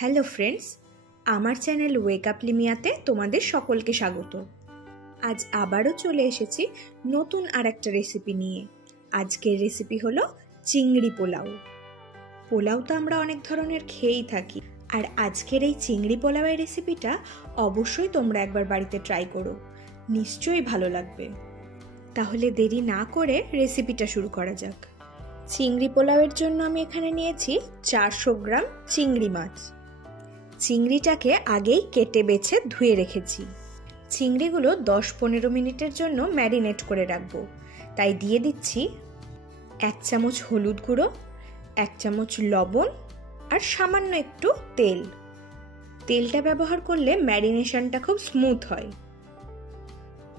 Hello friends, আমার channel wake up লিমিয়াতে তোমাদের সকলকে স্বাগত। আজ আবারও চলে এসেছি নতুন আর একটা রেসিপি নিয়ে। আজকের রেসিপি হলো চিংড়ি পোলাও। পোলাও তো আমরা অনেক ধরনের খেয়েই থাকি, আর আজকের এই চিংড়ি পোলাওয়ের রেসিপিটা অবশ্যই তোমরা একবার বাড়িতে ট্রাই করো, নিশ্চয়ই ভালো লাগবে। তাহলে দেরি না করে রেসিপিটা শুরু করা যাক। চিংড়ি পোলাওয়ের জন্য আমি এখানে নিয়েছি 400 গ্রাম চিংড়ি মাছ। চিংড়িটাকে আগেই কেটে বেছে ধুয়ে রেখেছি। চিংড়িগুলো 10-15 মিনিটের জন্য ম্যারিনেট করে রাখবো। তাই দিয়ে দিচ্ছি 1 চামচ হলুদ গুঁড়ো, 1 চামচ লবণ আর সামান্য একটু তেল। তেলটা ব্যবহার করলে ম্যারিনেশনটা খুব স্মুথ হয়।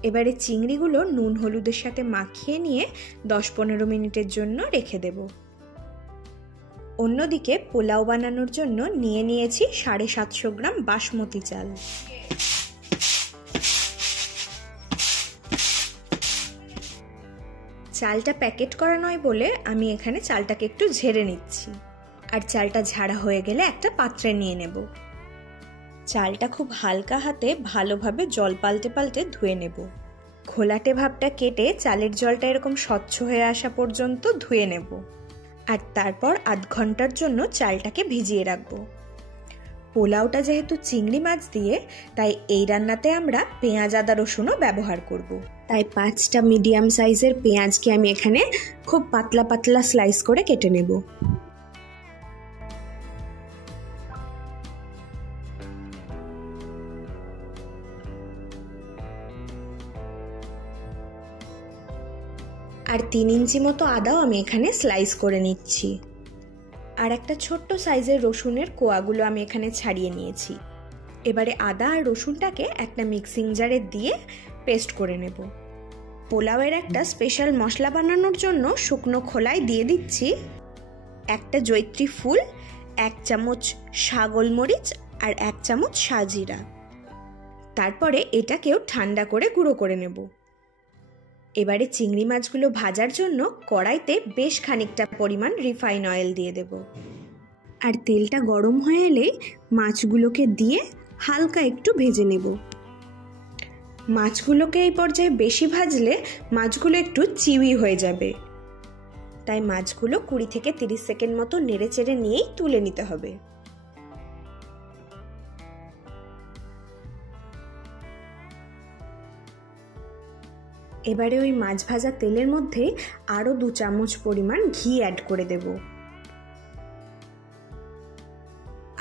এবারে চিংড়িগুলো নুন হলুদের সাথে মাখিয়ে নিয়ে 10-15 মিনিটের জন্য রেখে দেব। অন্যদিকে পোলাও বানানোর জন্য নিয়ে নিয়েছি 750 গ্রাম বাসমতি চাল। চালটা প্যাকেট করা নয় বলে আমি এখানে চালটাকে একটু ঝেড়ে নিচ্ছি, আর চালটা ঝাড়া হয়ে গেলে একটা পাত্রে নিয়ে নেব। চালটা খুব হালকা হাতে ভালোভাবে জল পাল্টে পাল্টে ধুয়ে নেব। ঘোলাটে ভাবটা কেটে চালের জলটা এরকম স্বচ্ছ হয়ে আসা পর্যন্ত ধুয়ে নেব, আর তারপর আধ ঘন্টার জন্য চালটাকে ভিজিয়ে রাখবো। পোলাওটা যেহেতু চিংড়ি মাছ দিয়ে, তাই এই রান্নাতে আমরা পেঁয়াজ আদা রসুনও ব্যবহার করব। তাই 5টা মিডিয়াম সাইজের পেঁয়াজকে আমি এখানে খুব পাতলা পাতলা স্লাইস করে কেটে নেব। আর 3 ইঞ্চি মতো আদাও আমি এখানে স্লাইস করে নিচ্ছি। আর একটা ছোট্ট সাইজের রসুনের কোয়াগুলো আমি এখানে ছাড়িয়ে নিয়েছি। এবারে আদা আর রসুনটাকে একটা মিক্সিং জারে দিয়ে পেস্ট করে নেব। পোলাওয়ের একটা স্পেশাল মশলা বানানোর জন্য শুকনো খোলায় দিয়ে দিচ্ছি 1টা জয়িত্রী ফুল, 1 চামচ গোলমরিচ আর 1 চামচ সাজিরা। তারপরে এটাকেও ঠান্ডা করে গুঁড়ো করে নেব। এবারে চিংড়ি মাছগুলো ভাজার জন্য কড়াইতে বেশ খানিকটা পরিমাণ রিফাইন অয়েল দিয়ে দেব। আর তেলটা গরম হয়ে এলেই মাছগুলোকে দিয়ে হালকা একটু ভেজে নেব। মাছগুলোকে এই পর্যায়ে বেশি ভাজলে মাছগুলো একটু চিউই হয়ে যাবে, তাই মাছগুলো 20 থেকে 30 সেকেন্ড মতো নেড়ে চেড়ে নিয়েই তুলে নিতে হবে। এবারে ওই মাছ ভাজা তেলের মধ্যে আরও 2 চামচ পরিমাণ ঘি অ্যাড করে দেব।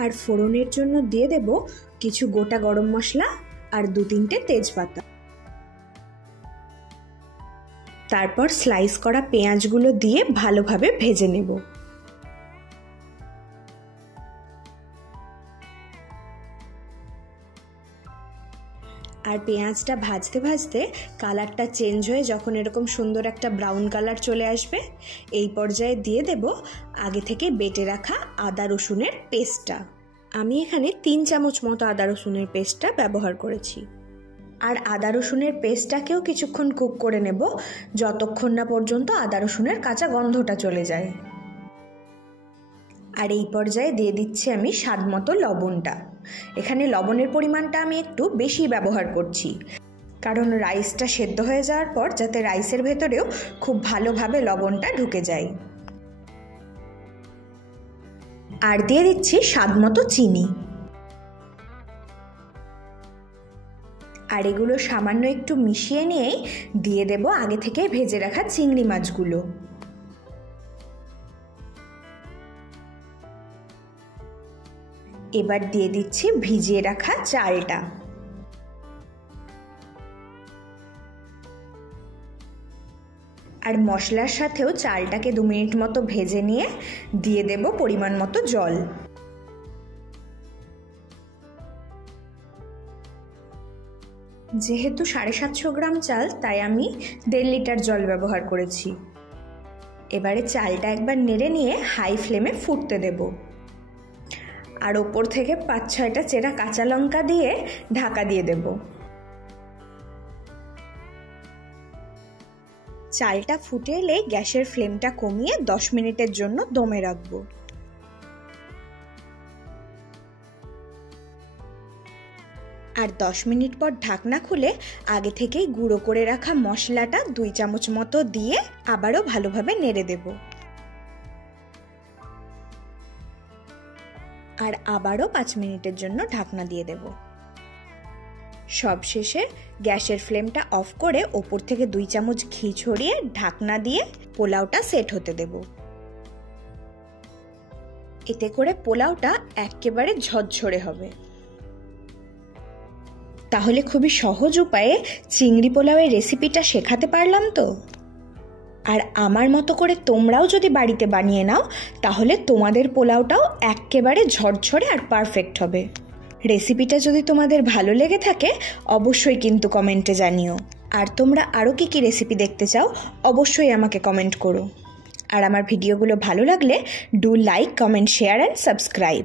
আর ফোড়নের জন্য দিয়ে দেব কিছু গোটা গরম মশলা আর 2-3টে তেজপাতা। তারপর স্লাইস করা পেঁয়াজগুলো দিয়ে ভালোভাবে ভেজে নেব। আর পেঁয়াজটা ভাজতে ভাজতে কালারটা চেঞ্জ হয়ে যখন এরকম সুন্দর একটা ব্রাউন কালার চলে আসবে, এই পর্যায়ে দিয়ে দেব আগে থেকে বেটে রাখা আদা রসুনের পেস্টটা। আমি এখানে 3 চামচ মতো আদা রসুনের পেস্টটা ব্যবহার করেছি। আর আদা রসুনের পেস্টটাকেও কিছুক্ষণ কুক করে নেব, যতক্ষণ না পর্যন্ত আদা রসুনের কাঁচা গন্ধটা চলে যায়। আর এই পর্যায়ে দিয়ে দিচ্ছি আমি স্বাদ মতো লবণটা। এখানে লবণের পরিমাণটা আমি একটু বেশি ব্যবহার করছি, কারণ রাইসটা সেদ্ধ হয়ে যাওয়ার পর যাতে রাইসের ভেতরেও খুব ভালোভাবে লবণটা ঢুকে যায়। আর দিয়ে দিচ্ছি স্বাদ মতো চিনি। আর এগুলো সামান্য একটু মিশিয়ে নিয়েই দিয়ে দেব আগে থেকে ভেজে রাখা চিংড়ি মাছগুলো। এবার দিয়ে দিচ্ছি ভিজিয়ে রাখা চালটা। আর মশলার সাথেও চালটাকে 2 মিনিট মতো ভেজে নিয়ে দিয়ে দেব পরিমাণ মতো জল। যেহেতু 750 গ্রাম চাল, তাই আমি 1.5 লিটার জল ব্যবহার করেছি। এবারে চালটা একবার নেড়ে নিয়ে হাই ফ্লেমে ফুটতে দেব। আর ওপর থেকে 5-6টা চেরা কাঁচা লঙ্কা দিয়ে ঢাকা দিয়ে দেব। চালটা ফুটে এলে গ্যাসের ফ্লেমটা কমিয়ে 10 মিনিটের জন্য দমে রাখবো। আর 10 মিনিট পর ঢাকনা খুলে আগে থেকেই গুঁড়ো করে রাখা মশলাটা 2 চামচ মতো দিয়ে আবারও ভালোভাবে নেড়ে দেব। আর আবারও 5 মিনিটের জন্য ঢাকনা দিয়ে দেব। সবশেষে গ্যাসের ফ্লেমটা অফ করে ওপর থেকে 2 চামচ ঘি ছড়িয়ে ঢাকনা দিয়ে পোলাওটা সেট হতে দেব। এতে করে পোলাওটা একেবারে ঝরঝরে হবে। তাহলে খুবই সহজ উপায়ে চিংড়ি পোলাওয়ের রেসিপিটা শেখাতে পারলাম তো। আর আমার মতো করে তোমরাও যদি বাড়িতে বানিয়ে নাও তাহলে তোমাদের পোলাওটাও একেবারে ঝরঝরে আর পারফেক্ট হবে। রেসিপিটা যদি তোমাদের ভালো লেগে থাকে অবশ্যই কিন্তু কমেন্টে জানিও। আর তোমরা আরও কী রেসিপি দেখতে চাও অবশ্যই আমাকে কমেন্ট করো। আর আমার ভিডিওগুলো ভালো লাগলে do like, comment, share and subscribe.